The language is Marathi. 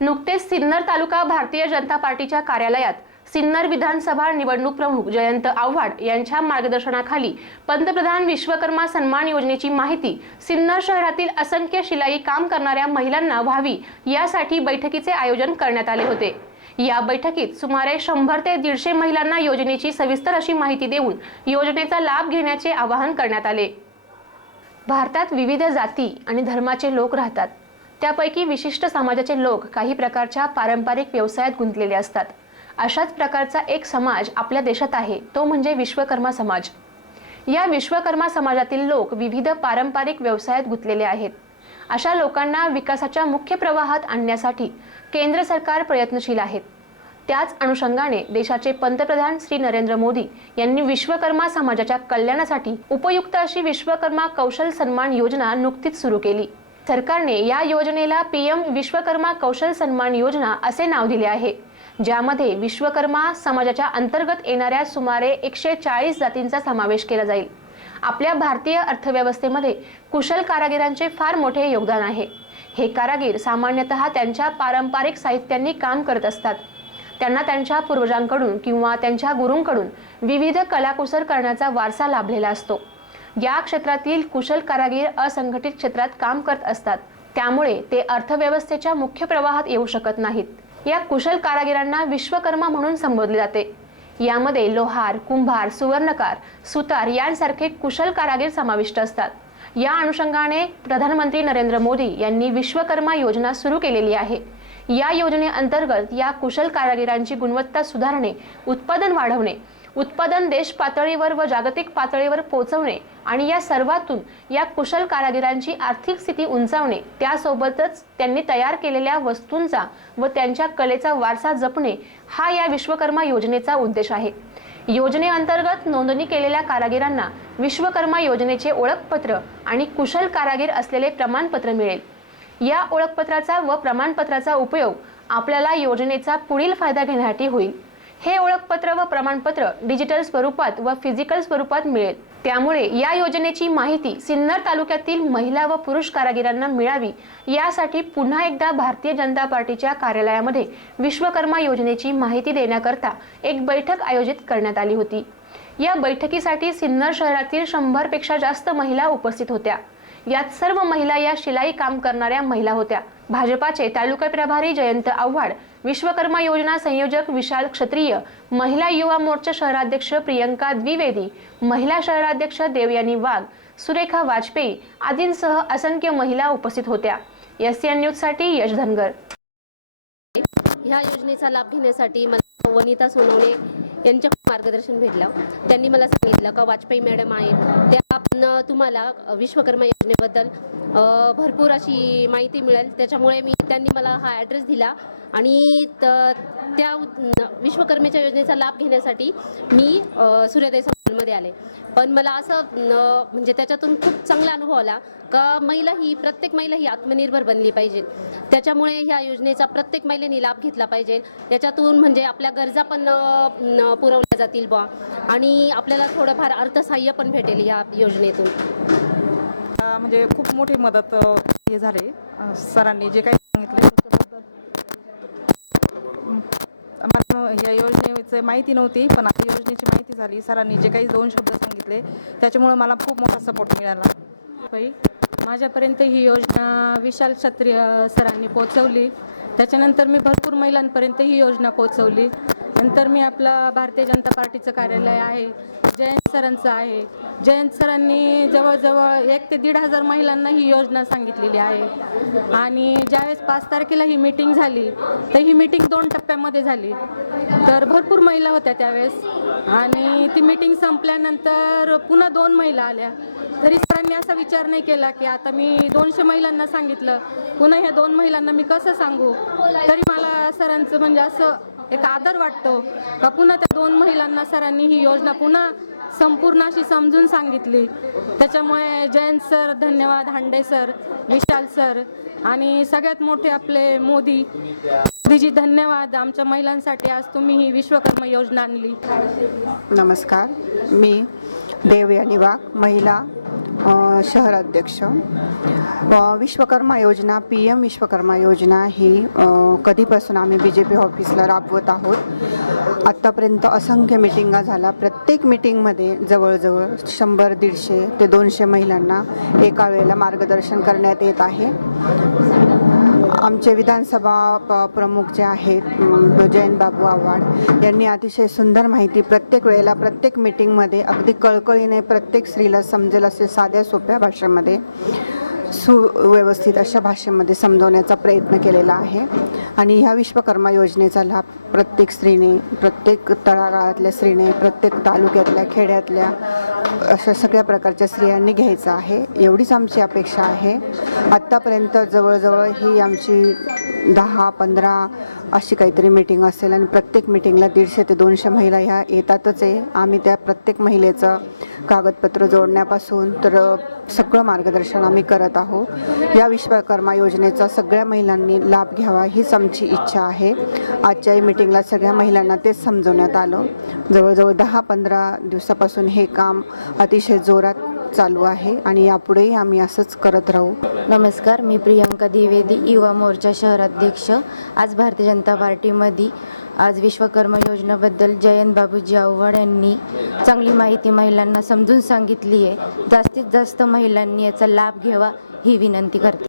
नुकतेच सिन्नर तालुका भारतीय जनता पार्टीच्या कार्यालयात सिन्नर विधानसभा निवडणूक प्रमुख जयंत आव्हाड यांच्या मार्गदर्शनाखाली पंतप्रधान विश्वकर्मा सन्मान योजनेची माहिती सिन्नर शहरातील असंख्य शिलाई काम करणाऱ्या महिलांना व्हावी यासाठी बैठकीचे आयोजन करण्यात आले होते. या बैठकीत सुमारे शंभर ते दीडशे महिलांना योजनेची सविस्तर अशी माहिती देऊन योजनेचा लाभ घेण्याचे आवाहन करण्यात आले. भारतात विविध जाती आणि धर्माचे लोक राहतात. त्यापैकी विशिष्ट समाजाचे लोक काही प्रकारच्या पारंपरिक व्यवसायात गुंतलेले असतात. अशाच प्रकारचा एक समाज आपल्या देशात आहे तो म्हणजे विश्वकर्मा समाज. या विश्वकर्मा समाजातील लोक विविध पारंपरिक व्यवसायात गुंतलेले आहेत. अशा लोकांना विकासाच्या मुख्य प्रवाहात आणण्यासाठी केंद्र सरकार प्रयत्नशील आहेत त्याच अनुषंगाने देशाचे पंतप्रधान श्री नरेंद्र मोदी यांनी विश्वकर्मा समाजाच्या कल्याणासाठी उपयुक्त अशी विश्वकर्मा कौशल सन्मान योजना नुकतीच सुरू केली. सरकारने या योजनेला पीएम विश्वकर्मा कौशल सन्मान योजना असे नाव दिले आहे ज्यामध्ये विश्वकर्मा समाजाच्या अंतर्गत येणाऱ्या सुमारे एकशे चाळीस जातींचा समावेश केला जाईल. आपल्या भारतीय अर्थव्यवस्थेमध्ये कुशल कारागिरांचे फार मोठे योगदान आहे. हे कारागीर सामान्यतः त्यांच्या पारंपरिक साहित्यांनी काम करत असतात. त्यांना त्यांच्या पूर्वजांकडून किंवा त्यांच्या गुरूंकडून विविध कलाकुसर करण्याचा वारसा लाभलेला असतो. या क्षेत्रातील कुशल कारागीर असंघटित क्षेत्रात काम करत असतात. त्यामुळे ते अर्थव्यवस्थेच्या मुख्य प्रवाहात येऊ शकत नाहीत. या कुशल कारागिरांना विश्वकर्मा म्हणून संबोधले जाते. यामध्ये लोहार कुंभार सुवर्णकार सुतार यांसारखे कुशल कारागीर समाविष्ट असतात. या अनुषंगाने प्रधानमंत्री नरेंद्र मोदी यांनी विश्वकर्मा योजना सुरू केलेली आहे. या योजनेअंतर्गत या कुशल कारागिरांची गुणवत्ता सुधारणे उत्पादन वाढवणे उत्पादन देश पातळीवर व जागतिक पातळीवर पोहोचवणे आणि या सर्वातून या कुशल कारागिरांची आर्थिक स्थिती उंचावणे त्यासोबतच त्यांनी तयार केलेल्या वस्तूंचा व त्यांच्या कलेचा वारसा जपणे हा या विश्वकर्मा योजनेचा उद्देश आहे. योजनेअंतर्गत नोंदणी केलेल्या कारागिरांना विश्वकर्मा योजनेचे ओळखपत्र आणि कुशल कारागीर असलेले प्रमाणपत्र मिळेल. या ओळखपत्राचा व प्रमाणपत्राचा उपयोग आपल्याला योजनेचा पुढील फायदा घेण्यासाठी होईल. हे ओळखपत्र व प्रमाणपत्र डिजिटल स्वरूपात व फिजिकल स्वरूपात मिळेल. त्यामुळे या योजनेची माहिती सिन्नर तालुक्यातील महिला व पुरुष कारागिरांना मिळावी यासाठी पुन्हा एकदा भारतीय जनता पार्टीच्या कार्यालयामध्ये विश्वकर्मा योजनेची माहिती देण्याकरता एक बैठक आयोजित करण्यात आली होती. या बैठकीसाठी सिन्नर शहरातील शंभरपेक्षा जास्त महिला उपस्थित होत्या. यात सर्व महिला या शिलाई काम करणाऱ्या महिला होत्या. भाजपाचे तालुका प्रभारी जयंत आव्हाड विश्वकर्मा योजना संयोजक विशाल क्षत्रिय महिला युवा मोर्चा शहराध्यक्ष प्रियंका द्विवेदी महिला शहराध्यक्ष देवयानी वाघ सुरेखा वाजपेयी आदींसह असंख्य महिला उपस्थित होत्या. एस एन न्यूजसाठी यश धनगर. ह्या योजनेचा लाभ घेण्यासाठी वनिता सोनवणे यांच्या मार्गदर्शन भेटलं. त्यांनी मला सांगितलं का वाजपेयी मॅडम आहेत. त्या आपण तुम्हाला विश्वकर्मा योजनेबद्दल भरपूर अशी माहिती मिळेल. त्याच्यामुळे मी त्यांनी मला हा ॲड्रेस दिला आणि त्या विश्वकर्मेच्या योजनेचा लाभ घेण्यासाठी मी अ, सूर्योदय मध्ये आले. पण मला असं म्हणजे त्याच्यातून खूप चांगला अनुभव आला का महिला ही प्रत्येक महिला ही आत्मनिर्भर बनली पाहिजे. त्याच्यामुळे ह्या योजनेचा प्रत्येक महिलेने लाभ घेतला पाहिजे. त्याच्यातून म्हणजे आपल्या गरजा पण पुरवल्या जातील बा आणि आपल्याला थोडंफार अर्थसहाय्य पण भेटेल ह्या योजनेतून. म्हणजे खूप मोठी मदत हे झाले. सरांनी जे काही सांगितले त्याच्याबद्दल अम, मला या योजनेचं माहिती नव्हती पण आता योजनेची माहिती झाली. सरांनी जे काही दोन शब्द सांगितले त्याच्यामुळं मला खूप मोठा सपोर्ट मिळाला. पै माझ्यापर्यंत ही योजना विशाल क्षत्रिय सरांनी पोचवली त्याच्यानंतर मी भरपूर महिलांपर्यंत ही योजना पोचवली नंतर मी आपला भारतीय जनता पार्टीचं कार्यालय आहे जयंत सरांचं आहे. जयंत सरांनी जवळजवळ एक ते दीड हजार महिलांना ही योजना सांगितलेली आहे. आणि ज्यावेळेस पाच तारखेला ही मीटिंग झाली तर ही मीटिंग दोन टप्प्यामध्ये झाली. तर भरपूर महिला होत्या त्यावेळेस. आणि ती मीटिंग संपल्यानंतर पुन्हा दोन महिला आल्या. तरी सरांनी असा विचार नाही केला की आता मी दोनशे महिलांना सांगितलं पुन्हा ह्या दोन महिलांना मी कसं सांगू? तरी मला सरांचं म्हणजे असं एक आदर वाटतो का पुन्हा त्या दोन महिलांना सरांनी ही योजना पुन्हा संपूर्ण अशी समजून सांगितली. त्याच्यामुळे जयंत सर धन्यवाद हांडे सर विशाल सर आणि सगळ्यात मोठे आपले मोदी. मोदीजी धन्यवाद. आमच्या महिलांसाठी आज तुम्ही ही विश्वकर्मा योजना आणली. नमस्कार. मी देवयानी वाघ महिला शहराध्यक्ष. विश्वकर्मा योजना पी एम विश्वकर्मा योजना ही कधीपासून आम्ही बी जे पी ऑफिसला राबवत आहोत. आत्तापर्यंत असंख्य मिटिंगा झाल्या. प्रत्येक मिटिंगमध्ये जवळजवळ शंभर दीडशे ते दोनशे महिलांना एका वेळेला मार्गदर्शन करण्यात येत आहे. आमचे विधानसभा प- प्रमुख जे आहेत जयंत बाबू आव्हाड यांनी अतिशय सुंदर माहिती प्रत्येक वेळेला प्रत्येक मीटिंगमध्ये अगदी कळकळीने प्रत्येक स्त्रीला समजेल असे साध्या सोप्या भाषेमध्ये सुव्यवस्थित अशा भाषेमध्ये समजवण्याचा प्रयत्न केलेला आहे. आणि ह्या विश्वकर्मा योजनेचा लाभ प्रत्येक स्त्रीने प्रत्येक तळागाळातल्या स्त्रीने प्रत्येक तालुक्यातल्या खेड्यातल्या अशा सगळ्या प्रकारच्या स्त्रियांनी घ्यायचा आहे. एवढीच आमची अपेक्षा आहे. आत्तापर्यंत जवळजवळ ही आमची दहा पंधरा अशी काहीतरी मीटिंग असेल आणि प्रत्येक मीटिंगला दीडशे ते दोनशे महिला ह्या येतातच आहे. आम्ही त्या प्रत्येक महिलेचं कागदपत्र जोडण्यापासून तर सगळं मार्गदर्शन आम्ही करत आहोत. या विश्वकर्मा योजनेचा सगळ्या महिलांनी लाभ घ्यावा हीच आमची इच्छा आहे. आजच्याही मीटिंगला सगळ्या महिलांना तेच समजवण्यात आलं. जवळजवळ दहा पंधरा दिवसापासून हे काम अतिशय जोरात चालू आहे आणि यापुढेही आम्ही असंच करत राहू. नमस्कार मी प्रियंका द्विवेदी युवा मोर्चा शहर अध्यक्ष आज भारतीय जनता पार्टीमध्ये आज विश्वकर्मा योजनेबद्दल जयंत बाबूजी आव्हाड यांनी चांगली माहिती महिलांना समजून सांगितली आहे. जास्तीत जास्त महिलांनी याचा लाभ घ्यावा ही विनंती करते.